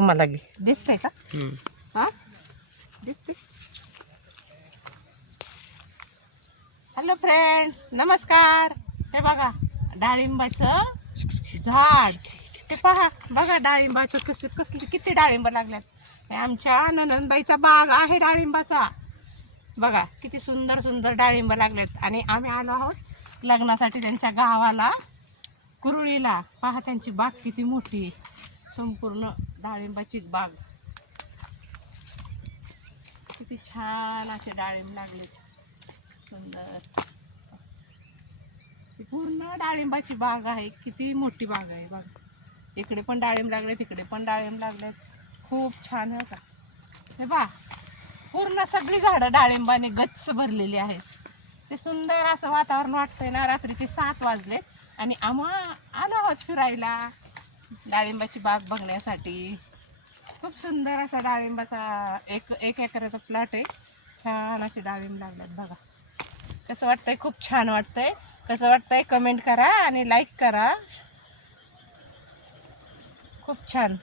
मला घे. दिसतंय का? हा? दिसते हॅलो फ्रेंड्स नमस्कार. हे बघा डाळिंबाचं झाड. ते पहा बघा डाळिंबाचं कसं कसले किती डाळिंब लागल्यात. हे आमच्या नंदनबाईचा बाग आहे डाळिंबाचा. बघा किती सुंदर सुंदर डाळिंब लागलेत. आणि आम्ही आलो आहोत लग्नासाठी त्यांच्या गावाला कुरुळीला. पहा त्यांची बाग किती मोठी संपूर्ण डाळिंबाची बाग. किती छान असे डाळिंब लागलेत सुंदर. पूर्ण डाळिंबाची बाग आहे. किती मोठी बाग आहे बाग इकडे पण डाळिंब लागले तिकडे पण डाळिंब लागलेत खूप छान आहे का हे बा पूर्ण सगळी झाडं डाळिंबाने गच्च भरलेली आहेत. ते सुंदर असं वातावरण वाटतंय ना रात्रीचे सात वाजलेत आणि आम्हा आलो आहोत फिरायला डाळिंबाची बाग बघण्यासाठी. खूप सुंदर असा डाळिंबाचा एक एक एकराचा प्लॉट आहे. छान असे डाळिंब लागल्यात बघा. कसं वाटतंय? खूप छान वाटतंय. कसं वाटतंय? कमेंट करा आणि लाईक करा. खूप छान.